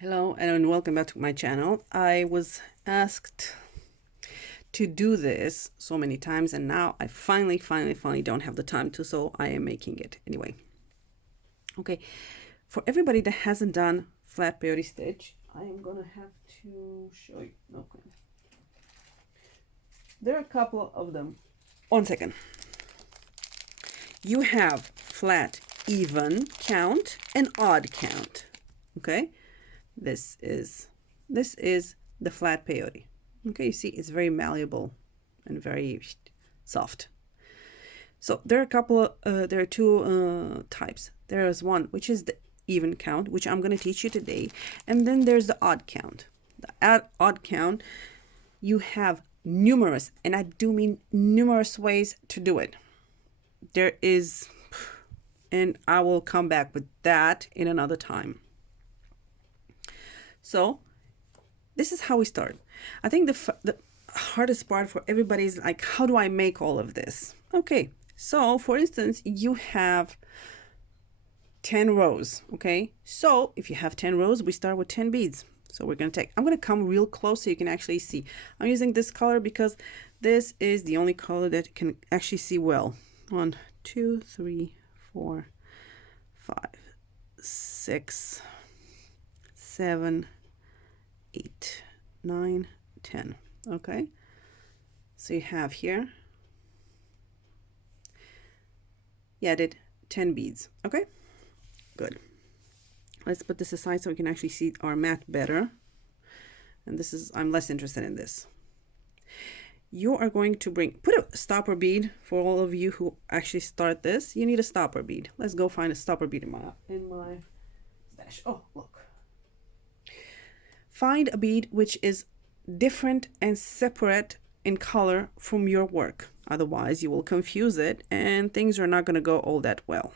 Hello and welcome back to my channel. I was asked to do this so many times and now I finally don't have the time to, so I am making it anyway. Okay, for everybody that hasn't done flat peyote stitch, I am gonna have to show you. Okay, there are a couple of them. 1 second. You have flat even count and odd count. Okay, this is the flat peyote. Okay, you see it's very malleable and very soft. So there are there are two types. There is one which is the even count, which I'm going to teach you today, and then there's the odd count. The odd count, you have numerous, and I do mean numerous ways to do it. There is, and I will come back with that in another time. So this is how we start. I think the hardest part for everybody is like, how do I make all of this? Okay, so for instance, you have 10 rows. Okay, so if you have 10 rows, we start with 10 beads. So we're going to I'm going to come real close so you can actually see. I'm using this color because this is the only color that you can actually see well. 1, 2, 3, 4, 5, 6, 7, 8, 9, 10. Okay, so you have here, you added 10 beads. Okay, good. Let's put this aside so we can actually see our mat better. And this is, I'm less interested in this. You are going to put a stopper bead for all of you who actually start this. You need a stopper bead. Let's go find a stopper bead in my stash. Oh, look. Find a bead which is different and separate in color from your work. Otherwise, you will confuse it and things are not going to go all that well.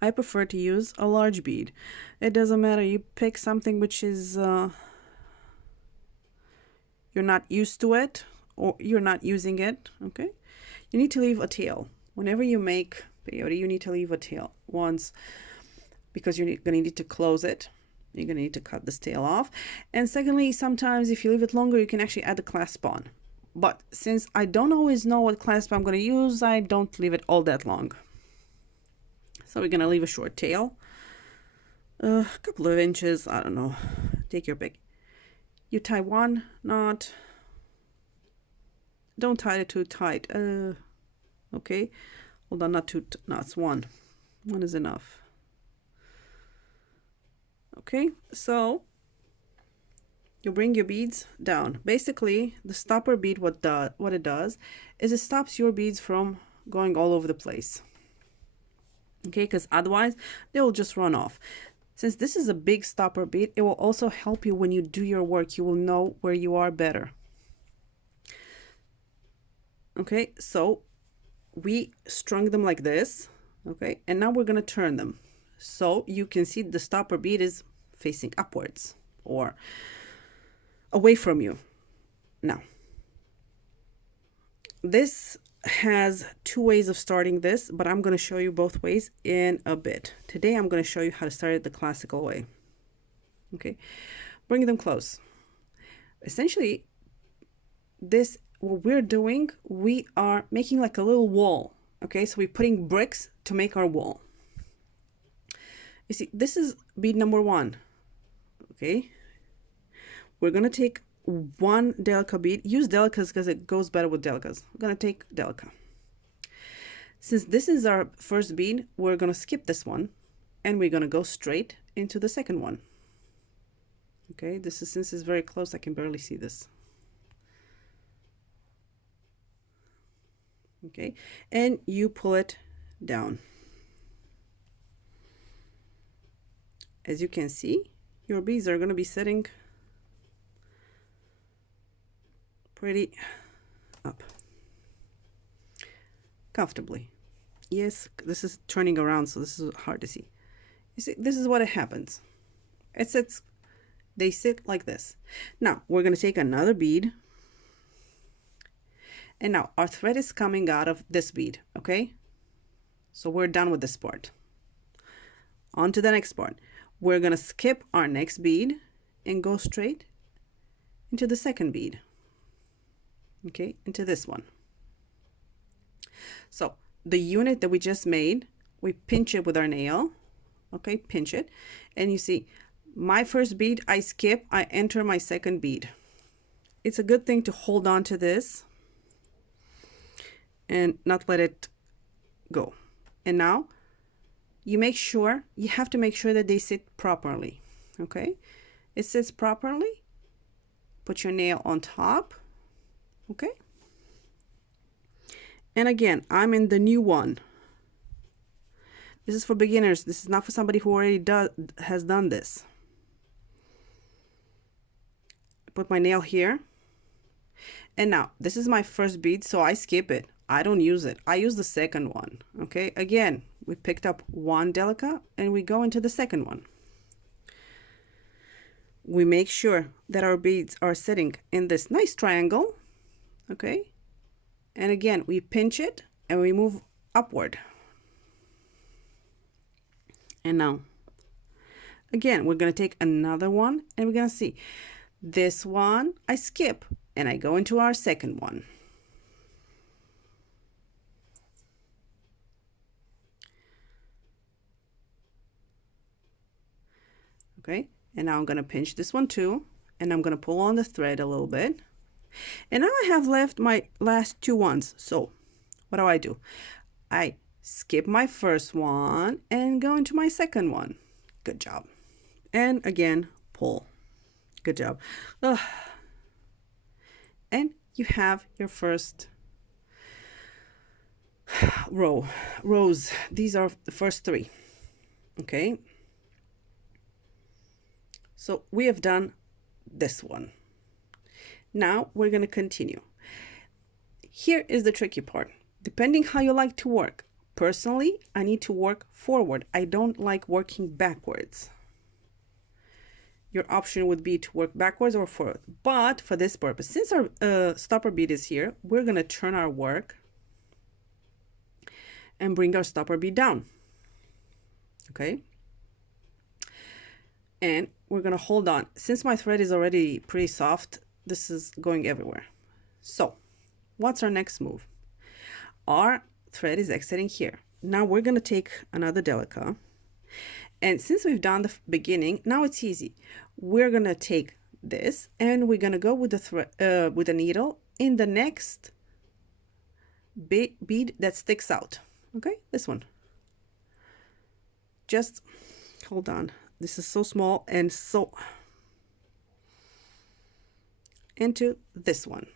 I prefer to use a large bead. It doesn't matter. You pick something which is you're not used to it or you're not using it. Okay, you need to leave a tail. Whenever you make peyote, you need to leave a tail once because you're going to need to close it. You're going to need to cut this tail off. And secondly, sometimes if you leave it longer, you can actually add the clasp on. But since I don't always know what clasp I'm going to use, I don't leave it all that long. So we're going to leave a short tail. A couple of inches, I don't know. Take your pick. You tie one knot. Don't tie it too tight. Okay. Hold on, not two knots. One is enough. Okay, so you bring your beads down. Basically, the stopper bead, what it does is it stops your beads from going all over the place. Okay, because otherwise they will just run off. Since this is a big stopper bead, it will also help you when you do your work. You will know where you are better. Okay, so we strung them like this. Okay, and now we're going to turn them. So you can see the stopper bead is facing upwards or away from you. Now, this has two ways of starting this, but I'm going to show you both ways in a bit. Today, I'm going to show you how to start it the classical way. Okay, bring them close. Essentially, what we're doing, we are making like a little wall. Okay, so we're putting bricks to make our wall. You see, this is bead number 1. Okay, we're gonna take one delica bead. Use delicas because it goes better with delicas. We're gonna take delica. Since this is our first bead, we're gonna skip this one and we're gonna go straight into the second one. Okay, since it's very close, I can barely see this. Okay, and you pull it down. As you can see, your beads are going to be sitting pretty up comfortably. Yes, this is turning around, so this is hard to see. You see, this is what happens. They sit like this. Now, we're going to take another bead. And now our thread is coming out of this bead, okay? So we're done with this part. On to the next part. we're going to skip our next bead and go straight into the second bead. Okay, into this one. So the unit that we just made, we pinch it with our nail. Okay, pinch it. And you see, my first bead, I skip, I enter my second bead. It's a good thing to hold on to this and not let it go. And now you have to make sure that they sit properly. Okay, it sits properly. Put your nail on top. Okay. And again, I'm in the new one. This is for beginners. This is not for somebody who already has done this. Put my nail here. And now, this is my first bead, so I skip it. I don't use it. I use the second one. Okay, again, we picked up one delica and we go into the second one. We make sure that our beads are sitting in this nice triangle. Okay, and again, we pinch it and we move upward. And now, again, we're going to take another one and we're going to see this one. I skip and I go into our second one. Okay, and now I'm going to pinch this one too, and I'm going to pull on the thread a little bit. And now I have left my last two ones. So what do? I skip my first one and go into my second one. Good job. And again, pull. Good job. And you have your first rows. These are the first three. Okay. So we have done this one. Now we're going to continue. Here is the tricky part. Depending how you like to work. Personally, I need to work forward. I don't like working backwards. Your option would be to work backwards or forward. But for this purpose, since our stopper bead is here, we're going to turn our work and bring our stopper bead down. Okay? And we're going to hold on. Since my thread is already pretty soft, this is going everywhere. So what's our next move? Our thread is exiting here. Now we're going to take another delica. And since we've done the beginning, now it's easy. We're going to take this and we're going to go with the thread, with the needle in the next bead that sticks out. Okay, this one. Just hold on. This is so small, and so into this one.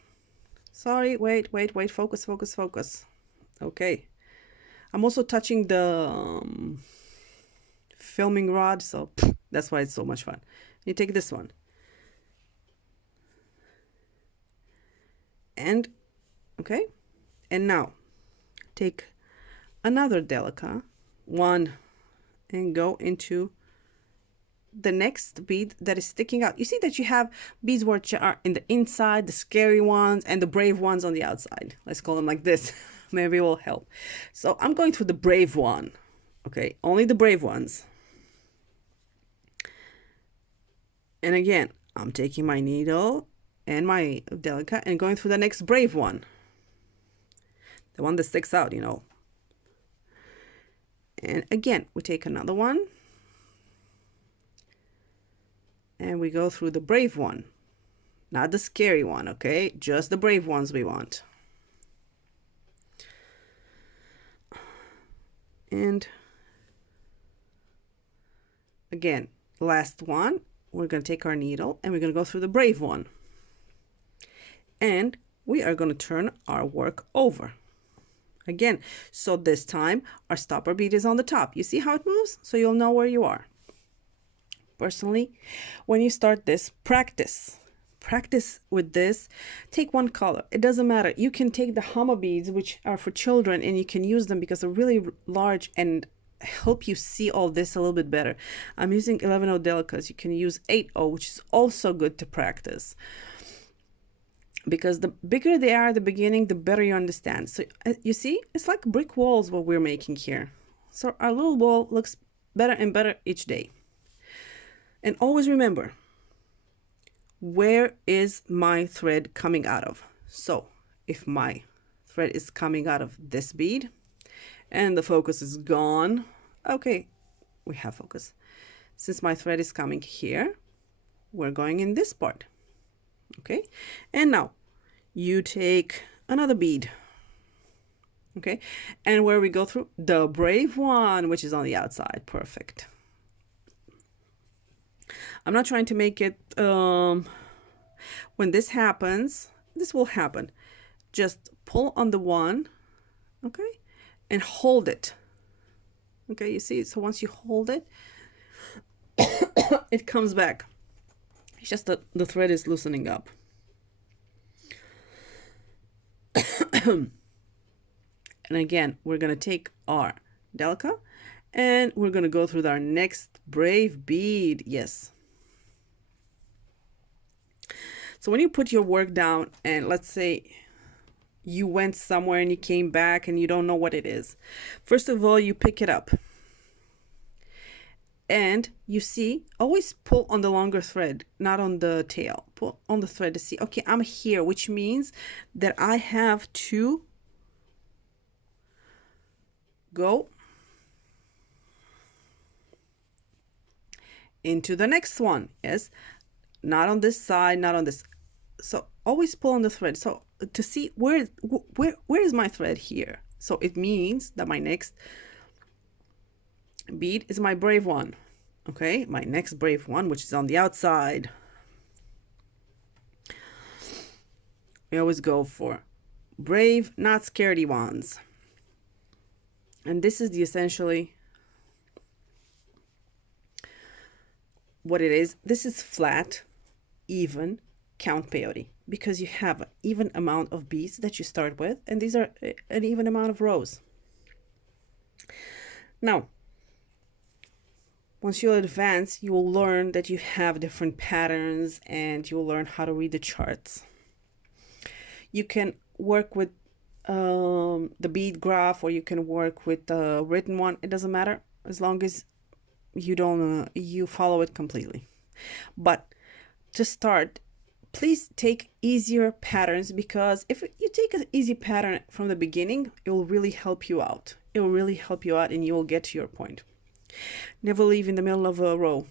Sorry, wait, focus. Okay. I'm also touching the filming rod, so that's why it's so much fun. You take this one. And, okay. And now, take another delica, one, and go into the next bead that is sticking out. You see that you have beads which are in the inside, the scary ones, and the brave ones on the outside. Let's call them like this. Maybe it will help. So I'm going through the brave one. Okay, only the brave ones. And again, I'm taking my needle and my delica and going through the next brave one. The one that sticks out, you know. And again, we take another one. And we go through the brave one. Not the scary one, okay? Just the brave ones we want. And again, last one, we're going to take our needle and we're going to go through the brave one. And we are going to turn our work over. Again, so this time our stopper bead is on the top. You see how it moves? So you'll know where you are. Personally, when you start this, practice with this. Take one color. It doesn't matter. You can take the Hama beads, which are for children, and you can use them because they're really large and help you see all this a little bit better. I'm using 11/0 delicas. You can use 8/0, which is also good to practice, because the bigger they are at the beginning, the better you understand. So you see, it's like brick walls what we're making here. So our little wall looks better and better each day. And always remember, where is my thread coming out of? So if my thread is coming out of this bead and the focus is gone, okay, we have focus. Since my thread is coming here, we're going in this part. Okay, and now you take another bead. Okay, and where we go through the brave one, which is on the outside. Perfect. I'm not trying to make it when this happens, this will happen. Just pull on the one, okay, and hold it. Okay, you see, so once you hold it, it comes back. It's just that the thread is loosening up. And again, we're going to take our delica and we're going to go through our next brave bead. Yes. So when you put your work down and let's say you went somewhere and you came back and you don't know what it is. First of all, you pick it up. And you see, always pull on the longer thread, not on the tail. Pull on the thread to see, okay, I'm here, which means that I have to go into the next one. Yes, not on this side, not on this. So always pull on the thread. So to see where is my thread here. So it means that my next bead is my brave one. Okay, my next brave one, which is on the outside. We always go for brave, not scaredy ones. And this is the essentially what it is. This is flat, even count peyote because you have an even amount of beads that you start with, and these are an even amount of rows. Now, once you advance, you will learn that you have different patterns and you'll learn how to read the charts. You can work with the bead graph or you can work with the written one. It doesn't matter as long as you don't you follow it completely. But to start, please take easier patterns because if you take an easy pattern from the beginning, it will really help you out. It will really help you out and you will get to your point. Never leave in the middle of a row.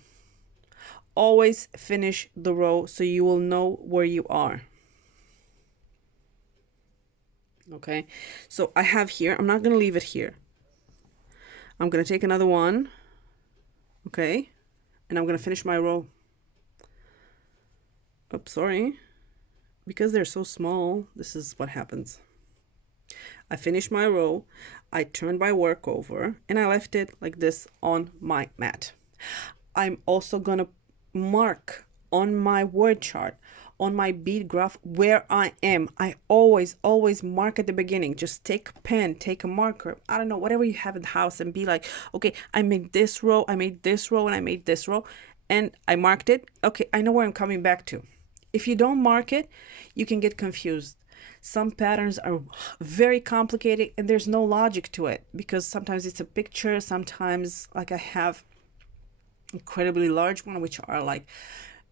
Always finish the row so you will know where you are. Okay, so I have here, I'm not going to leave it here. I'm going to take another one. Okay, and I'm going to finish my row. Oops, sorry. Because they're so small, this is what happens. I finished my row, I turned my work over, and I left it like this on my mat. I'm also gonna mark on my word chart, on my bead graph, where I am. I always mark at the beginning. Just take a pen, take a marker, I don't know, whatever you have in the house, and be like, okay, I made this row, I made this row, and I made this row, and I marked it. Okay, I know where I'm coming back to. If you don't mark it, you can get confused. Some patterns are very complicated and there's no logic to it because sometimes it's a picture, sometimes like I have incredibly large one which are like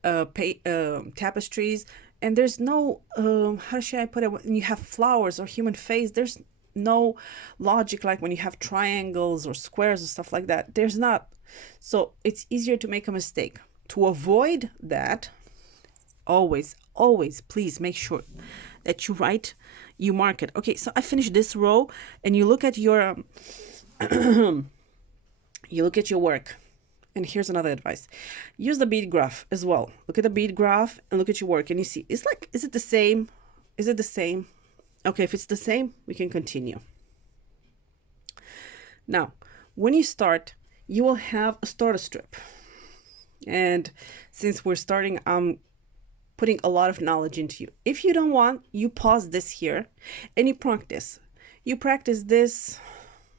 tapestries, and there's no how should I put it, when you have flowers or human face, there's no logic like when you have triangles or squares or stuff like that. There's not. So it's easier to make a mistake. To avoid that, always please make sure that you mark it. Okay, so I finished this row and you look at your you look at your work. And here's another advice. Use the bead graph as well. Look at the bead graph and look at your work and you see, it's like, is it the same? Is it the same? Okay, if it's the same, we can continue. Now, when you start, you will have a starter strip. And since we're starting, I'm putting a lot of knowledge into you. If you don't want, you pause this here and you practice. You practice this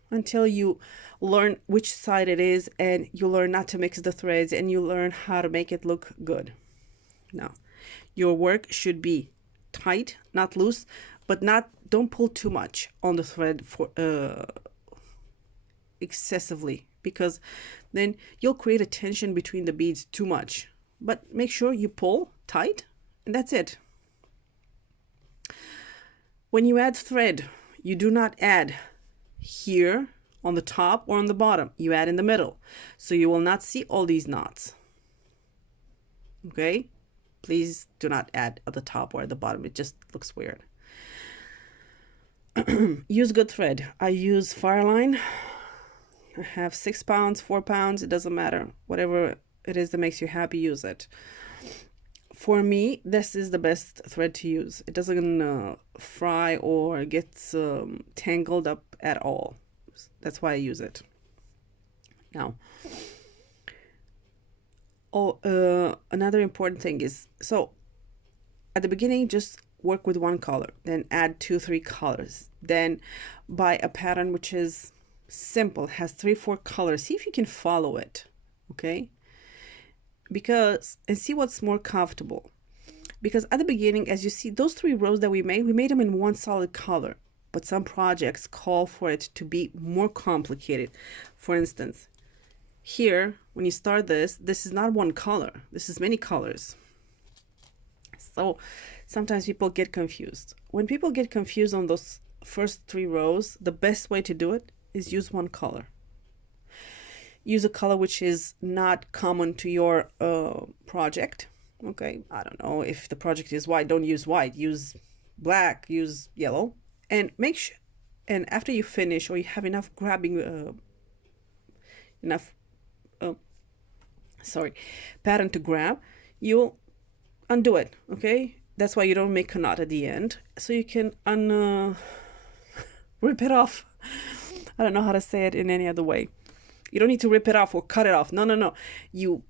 until you learn which side it is and you learn not to mix the threads and you learn how to make it look good. Now, your work should be tight, not loose, but don't pull too much on the thread for excessively because then you'll create a tension between the beads too much. But make sure you pull tight, and that's it. When you add thread, you do not add here on the top or on the bottom. You add in the middle. So you will not see all these knots. Okay? Please do not add at the top or at the bottom. It just looks weird. Use good thread. I use Fireline. I have 6 pounds, 4 pounds. It doesn't matter. Whatever it is that makes you happy, use it. For me, this is the best thread to use. It doesn't fry or gets tangled up at all. That's why I use it. Now, another important thing is, so at the beginning, just work with one color, then add 2-3 colors, then buy a pattern which is simple, has 3-4 colors. See if you can follow it, okay? And see what's more comfortable. Because at the beginning, as you see, those 3 rows that we made them in one solid color. But some projects call for it to be more complicated. For instance, here, when you start this is not one color. This is many colors. So sometimes people get confused. When people get confused on those first 3 rows, the best way to do it is use one color. Use a color which is not common to your project. Okay, I don't know, if the project is white, don't use white. Use black, use yellow. And make sure, and after you finish or you have enough pattern to grab, you'll undo it, okay? That's why you don't make a knot at the end, so you can rip it off. I don't know how to say it in any other way. You don't need to rip it off or cut it off. No. You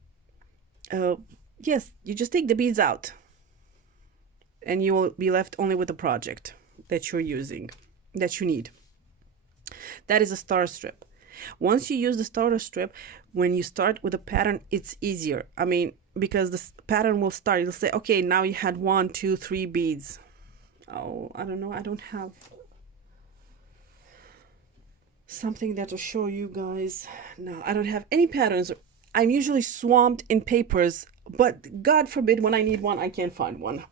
just take the beads out, and you will be left only with the project that you're using, that you need. That is a starter strip. Once you use the starter strip, when you start with a pattern, it's easier. I mean, because this pattern will start, it'll say, okay, now you had 1, 2, 3 beads. Oh, I don't know. I don't have something that will show you guys. No, I don't have any patterns. I'm usually swamped in papers, but God forbid when I need one, I can't find one.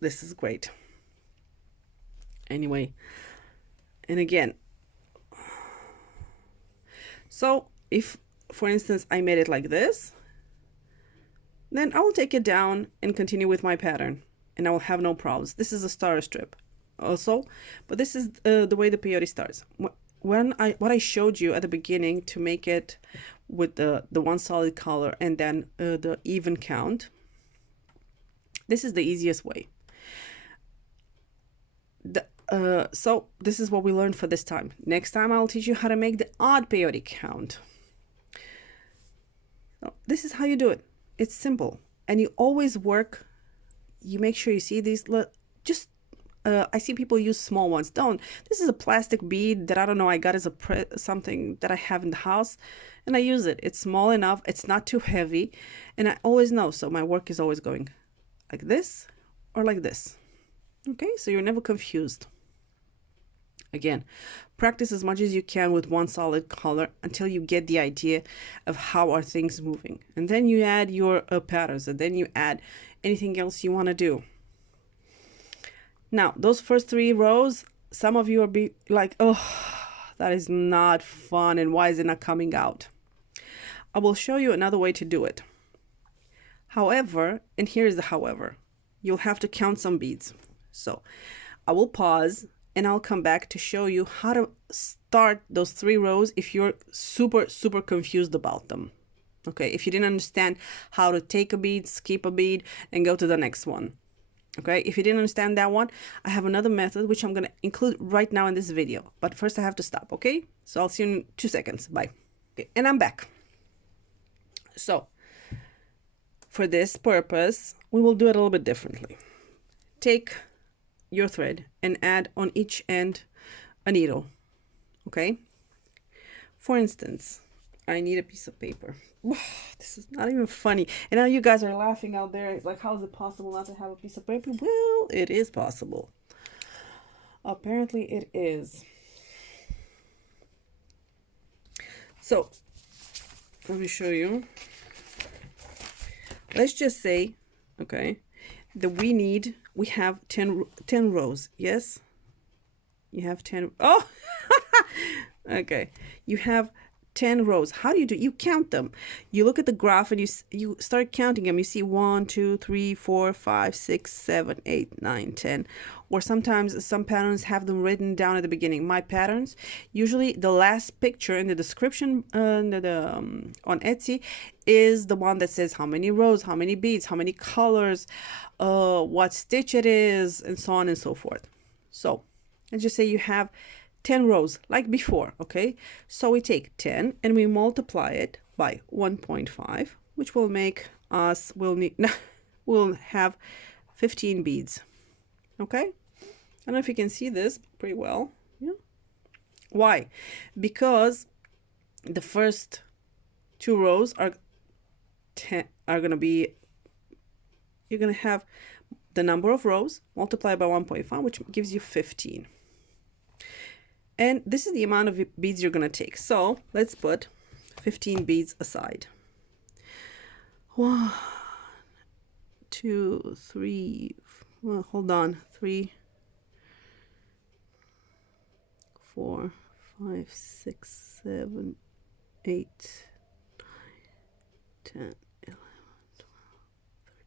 This is great. Anyway, and again, so if, for instance, I made it like this, then I will take it down and continue with my pattern, and I will have no problems. This is a starter strip also, but this is the way the peyote starts. What I showed you at the beginning to make it with the one solid color and then the even count, this is the easiest way. So this is what we learned for this time. Next time I'll teach you how to make the odd peyote count. So this is how you do it. It's simple, and you always work. You make sure you see these. I see people use small ones. Don't. This is a plastic bead that I don't know. I got as something that I have in the house, and I use it. It's small enough. It's not too heavy, and I always know. So my work is always going like this or like this. Okay, so you're never confused. Again, practice as much as you can with one solid color until you get the idea of how are things moving. And then you add your patterns, and then you add anything else you want to do. Now, those first 3 rows, some of you will be like, oh, that is not fun, and why is it not coming out? I will show you another way to do it. However, and here's the however, you'll have to count some beads. So I will pause and I'll come back to show you how to start those 3 rows if you're super confused about them. Okay, if you didn't understand how to take a bead, skip a bead, and go to the next one. Okay, if you didn't understand that one, I have another method which I'm going to include right now in this video. But first I have to stop, okay? So I'll see you in 2 seconds. Bye. Okay, and I'm back. So for this purpose, we will do it a little bit differently. Take your thread and add on each end a needle. Okay, for instance, I need a piece of paper. This is not even funny, and now you guys are laughing out there. It's like, how is it possible not to have a piece of paper? Well, it is possible. Apparently it is. So let me show you. Let's just say, okay, that we have 10 rows. Yes, you have 10. Oh, okay, you have 10 rows. How do? You count them. You look at the graph and you start counting them. You see 1, 2, 3, 4, 5, 6, 7, 8, 9, 10. Or sometimes some patterns have them written down at the beginning. My patterns, usually the last picture in the description on Etsy is the one that says how many rows, how many beads, how many colors, what stitch it is, and so on and so forth. So let's just say you have 10 rows like before. Okay, so we take 10 and we multiply it by 1.5, which will make us, we'll have 15 beads. Okay, I don't know if you can see this pretty well. Yeah. Why? Because the first 2 rows are gonna be, you're gonna have the number of rows multiplied by 1.5, which gives you 15. And this is the amount of beads you're going to take. So let's put 15 beads aside. 1, 2, 3, well, hold on, 3, 4, 5, 6, 7, 8, 9, 10, 11, 12,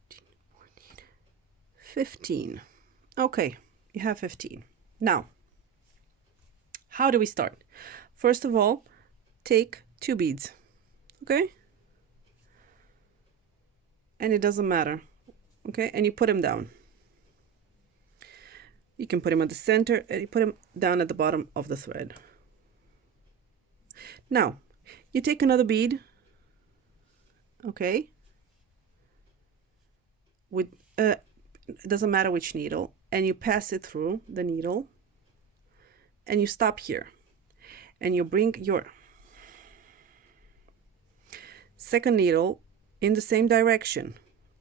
13, 14, 15. Okay, you have 15. Now, how do we start? First of all, take 2 beads, okay? And it doesn't matter, okay? And you put them down. You can put them at the center and you put them down at the bottom of the thread. Now, you take another bead, okay? With it doesn't matter which needle, and you pass it through the needle. And you stop here and you bring your second needle in the same direction.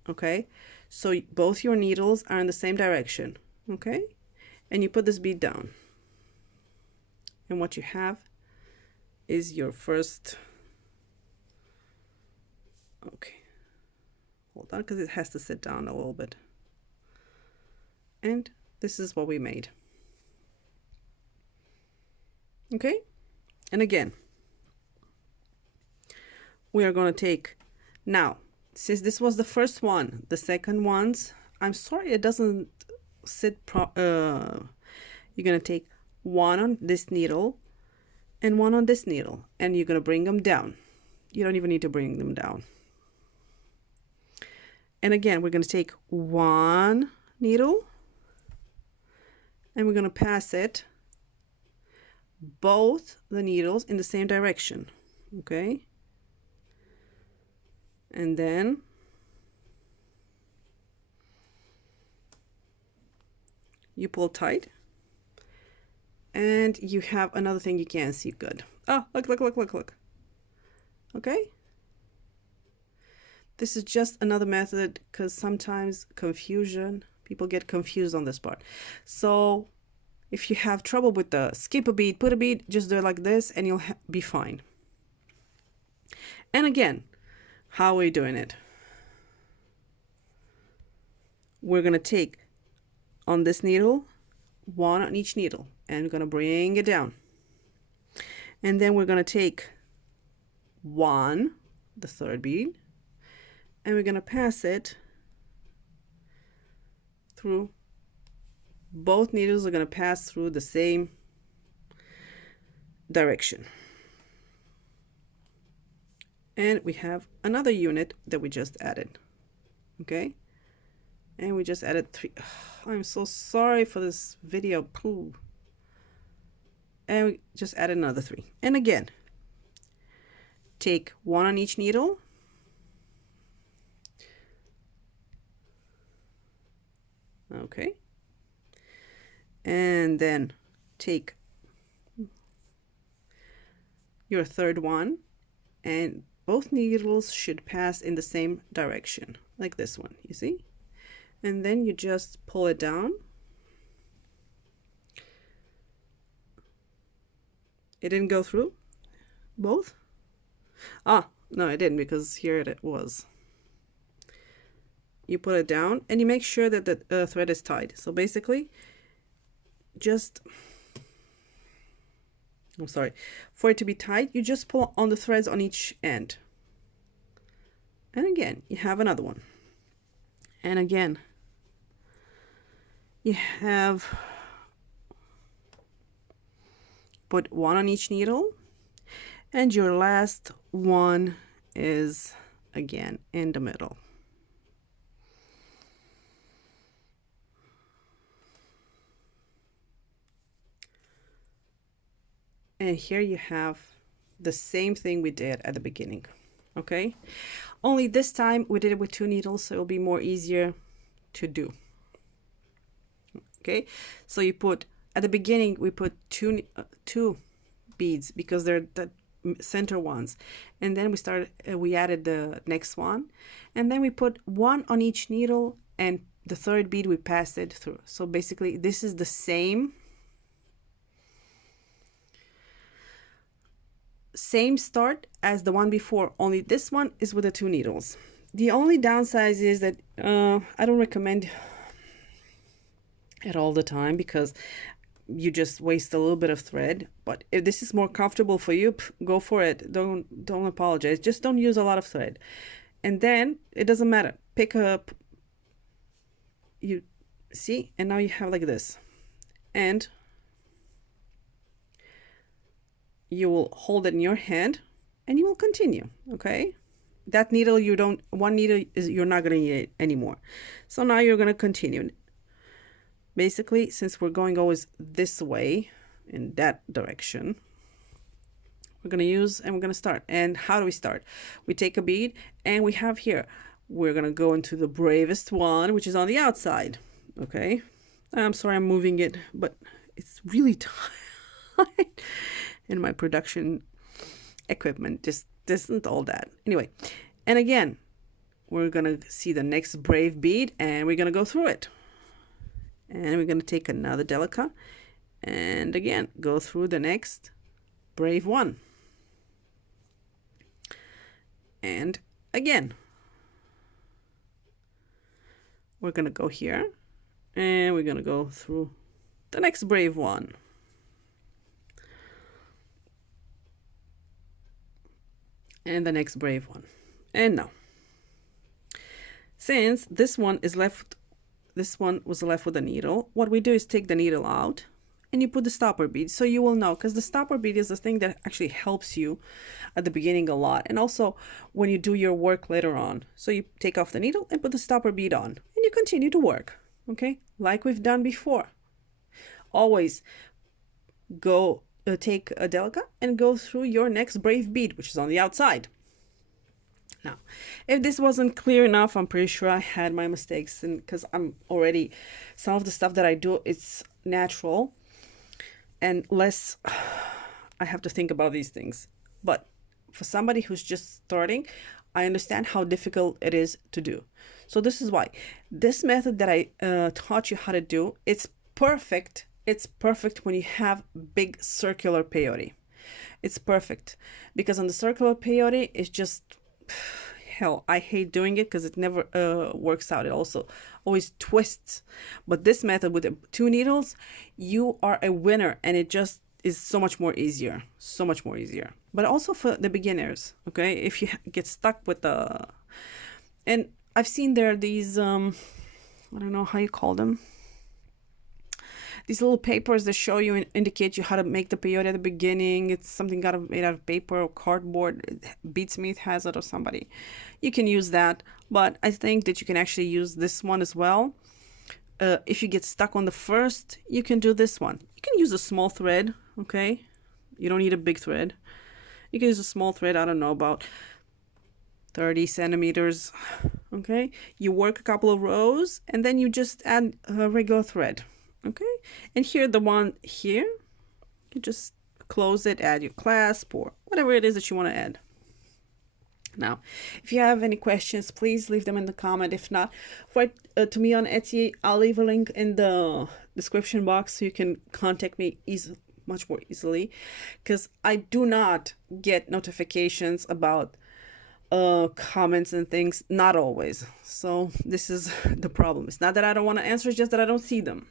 Okay, so both your needles are in the same direction. Okay, and you put this bead down, and what you have is your first, okay, hold on because it has to sit down a little bit, and this is what we made. Okay, and again, we are going to take, now, since this was the first one, the second ones, I'm sorry it doesn't sit you're going to take 1 on this needle and 1 on this needle, and you're going to bring them down. You don't even need to bring them down. And again, we're going to take 1 needle and we're going to pass it both the needles in the same direction. Okay, and then you pull tight and you have another thing you can't see good. Oh, look. Okay, this is just another method because sometimes people get confused on this part. So if you have trouble with the skip a bead, put a bead, just do it like this and you'll be fine. And again, how are we doing it? We're going to take on this needle, 1 on each needle, and we're going to bring it down. And then we're going to take 1, the third bead, and we're going to pass it through. Both needles are going to pass through the same direction. And we have another unit that we just added. Okay, and we just added 3. I'm so sorry for this video. Pooh. And we just added another 3. And again, take 1 on each needle. Okay, and then take your third one, and both needles should pass in the same direction, like this one, you see? And then you just pull it down. It didn't go through both? Ah, No, it didn't, because here it was. You put it down and you make sure that the thread is tied. So basically, just, I'm sorry, for it to be tight, you just pull on the threads on each end. And again, you have another one. And again, you have, put one on each needle, and your last one is again in the middle. And here you have the same thing we did at the beginning. Okay, only this time we did it with 2 needles, so it'll be more easier to do. Okay, so you put, at the beginning we put two beads because they're the center ones, and then we added the next one, and then we put one on each needle, and the third bead we passed it through. So basically this is the same start as the one before, only this one is with the 2 needles. The only downside is that I don't recommend it all the time, because you just waste a little bit of thread. But if this is more comfortable for you, go for it. Don't apologize. Just don't use a lot of thread. And then it doesn't matter. Pick up, you see, and now you have like this. And you will hold it in your hand and you will continue. Okay, that needle, one needle is, you're not going to need it anymore. So now you're going to continue. Basically, since we're going always this way, in that direction, we're going to use, and we're going to start. And how do we start? We take a bead, and we have here, we're going to go into the bravest one, which is on the outside. Okay, I'm sorry I'm moving it, but it's really tight. And my production equipment just isn't all that. Anyway, and again, we're going to see the next brave bead, and we're going to go through it. And we're going to take another delica, and again, go through the next brave one. And again, we're going to go here, and we're going to go through the next brave one. And the next brave one. And now, since this one was left with a needle, what we do is take the needle out and you put the stopper bead, so you will know, because the stopper bead is the thing that actually helps you at the beginning a lot, and also when you do your work later on. So you take off the needle and put the stopper bead on, and you continue to work. Okay, like we've done before. Always go take a delica and go through your next brave bead, which is on the outside. Now, if this wasn't clear enough, I'm pretty sure I had my mistakes, and because I'm already, some of the stuff that I do, it's natural and less I have to think about these things. But for somebody who's just starting, I understand how difficult it is to do. So this is why this method that I taught you how to do, it's perfect. It's perfect when you have big circular peyote. It's perfect because on the circular peyote, it's just, hell, I hate doing it because it never works out. It also always twists. But this method with the 2 needles, you are a winner, and it just is so much more easier. So much more easier. But also for the beginners, okay? If you get stuck with the... And I've seen there these, I don't know how you call them. These little papers that show you and indicate you how to make the peyote at the beginning. It's something made out of paper or cardboard. Beatsmith has it, or somebody. You can use that, but I think that you can actually use this one as well. If you get stuck on the first, you can do this one. You can use a small thread, okay? You don't need a big thread. You can use a small thread, I don't know, about 30 centimeters, okay? You work a couple of rows, and then you just add a regular thread. Okay, and here, the one here, you just close it, add your clasp or whatever it is that you want to add. Now, if you have any questions, please leave them in the comment. If not, write to me on Etsy. I'll leave a link in the description box so you can contact me much more easily, because I do not get notifications about comments and things. Not always. So this is the problem. It's not that I don't want to answer, it's just that I don't see them.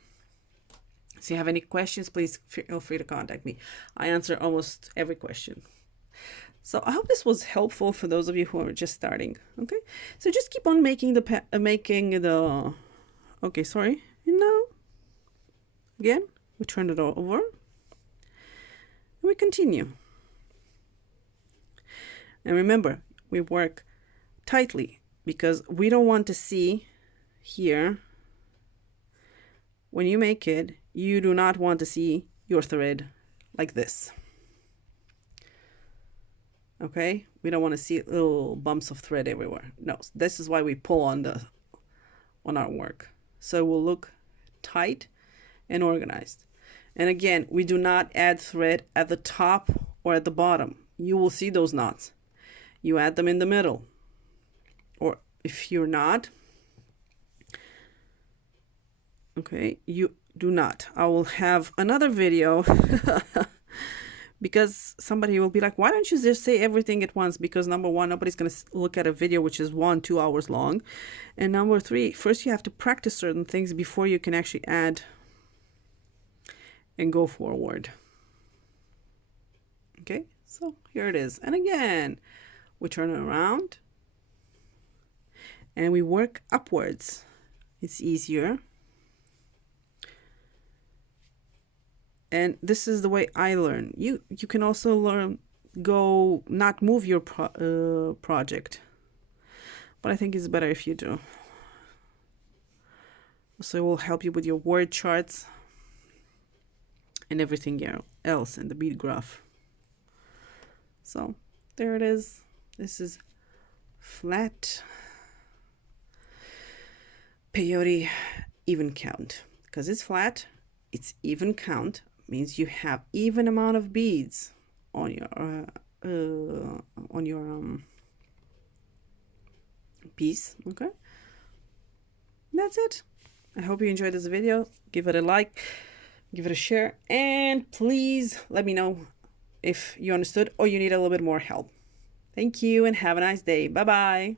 So if you have any questions, please feel free to contact me. I answer almost every question. So I hope this was helpful for those of you who are just starting. Okay, so just keep on making the okay, sorry. And now again, we turn it over and we continue. And remember, we work tightly because we don't want to see here. When you make it, you do not want to see your thread like this. Okay, we don't want to see little bumps of thread everywhere. No, this is why we pull on our work, so it will look tight and organized. And again, we do not add thread at the top or at the bottom. You will see those knots. You add them in the middle, or if you're not, okay, you do not. I will have another video because somebody will be like, why don't you just say everything at once? Because number one, nobody's going to look at a video which is 1-2 hours long. And number three, first you have to practice certain things before you can actually add and go forward. Okay, so here it is. And again, we turn it around and we work upwards. It's easier. And this is the way I learn. You can also learn, not move your project. But I think it's better if you do. So it will help you with your word charts and everything else in the bead graph. So there it is. This is flat peyote even count. Because it's flat, it's even count. Means you have even amount of beads on your piece. Okay, and that's it. I hope you enjoyed this video. Give it a like, give it a share, and please let me know if you understood or you need a little bit more help. Thank you and have a nice day. Bye bye.